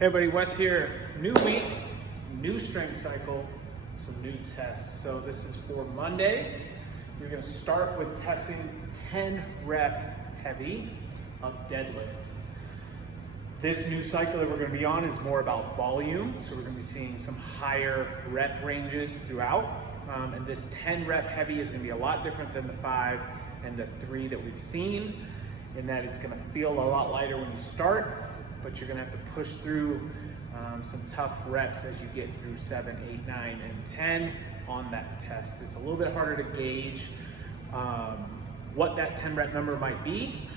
Hey everybody, Wes here. New week, new strength cycle, some new tests. So this is for Monday. We're gonna start with testing 10 rep heavy of deadlift. This new cycle that we're gonna be on is more about volume. So we're gonna be seeing some higher rep ranges throughout. And this 10 rep heavy is gonna be a lot different than the 5 and the 3 that we've seen, in that it's gonna feel a lot lighter when you start, but you're gonna have to push through some tough reps as you get through 7, 8, 9, and 10 on that test. It's a little bit harder to gauge what that 10 rep number might be.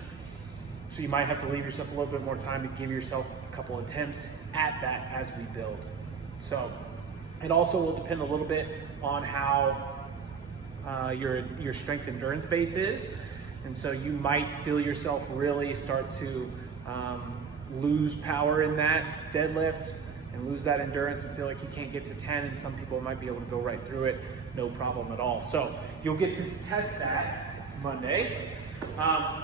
So you might have to leave yourself a little bit more time to give yourself a couple attempts at that as we build. So it also will depend a little bit on how your strength endurance base is. And so you might feel yourself really start to lose power in that deadlift and lose that endurance and feel like you can't get to 10, and some people might be able to go right through it, no problem at all. So you'll get to test that Monday.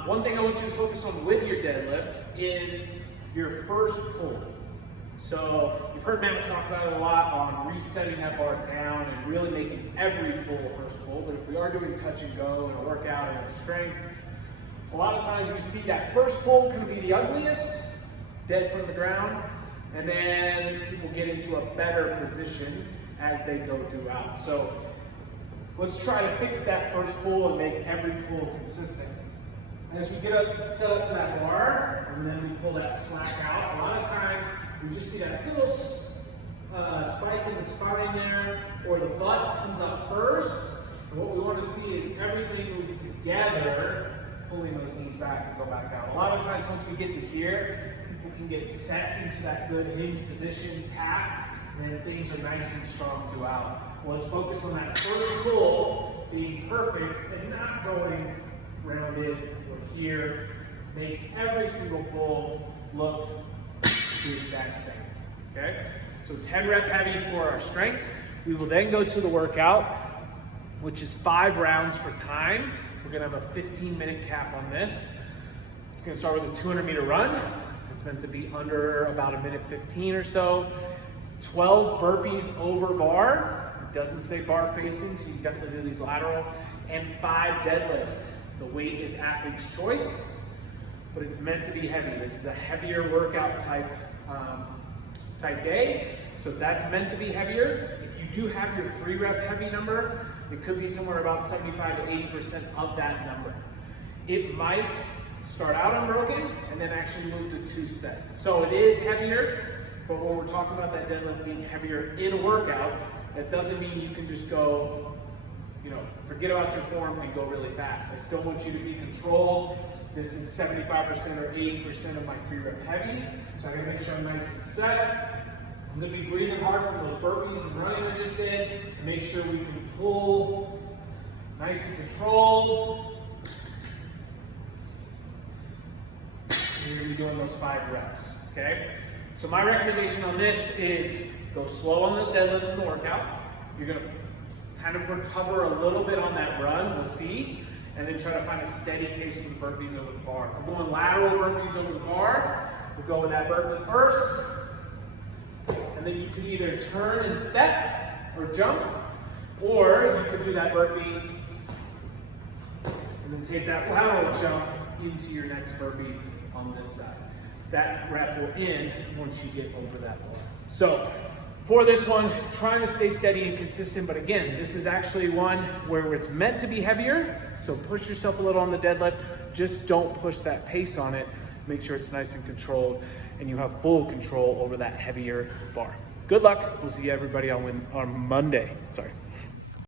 One thing I want you to focus on with your deadlift is your first pull. So you've heard Matt talk about it a lot on resetting that bar down and really making every pull a first pull. But if we are doing touch and go in a workout and strength, a lot of times we see that first pull can be the ugliest, dead from the ground, and then people get into a better position as they go throughout. So let's try to fix that first pull and make every pull consistent. As we get up, set up to that bar, and then we pull that slack out, a lot of times we just see that little spike in the spine there, or the butt comes up first. And what we want to see is everything move together, pulling those knees back and go back out. A lot of times once we get to here, people can get set into that good hinge position, tap, and then things are nice and strong throughout. Well, let's focus on that first pull being perfect and not going rounded or here. Make every single pull look the exact same, okay? So 10 rep heavy for our strength. We will then go to the workout, which is 5 rounds for time. We're gonna have a 15-minute cap on this. It's gonna start with a 200-meter run. It's meant to be under about 1:15 or so. 12 burpees over bar. It doesn't say bar facing, so you can definitely do these lateral. And 5 deadlifts. The weight is athlete's choice, but it's meant to be heavy. This is a heavier workout type day, so that's meant to be heavier. If you do have your 3 rep heavy number, it could be somewhere about 75 to 80% of that number. It might start out unbroken and then actually move to 2 sets. So it is heavier, but when we're talking about that deadlift being heavier in a workout, that doesn't mean you can just go, forget about your form and go really fast. I still want you to be controlled. This is 75% or 80% of my 3 rep heavy. So I gotta make sure I'm nice and set. I'm gonna be breathing hard from those burpees and running I just did. And make sure we can pull nice and controlled. And you're gonna be doing those 5 reps, okay? So my recommendation on this is go slow on those deadlifts in the workout. You're gonna kind of recover a little bit on that run, we'll see, and then try to find a steady pace for the burpees over the bar. If we're going lateral burpees over the bar, we'll go with that burpee first, and then you can either turn and step or jump, or you could do that burpee and then take that lateral jump into your next burpee on this side. That rep will end once you get over that bar. So for this one, trying to stay steady and consistent, but again, this is actually one where it's meant to be heavier, so push yourself a little on the deadlift, just don't push that pace on it. Make sure it's nice and controlled, and you have full control over that heavier bar. Good luck. We'll see everybody on Monday. Sorry.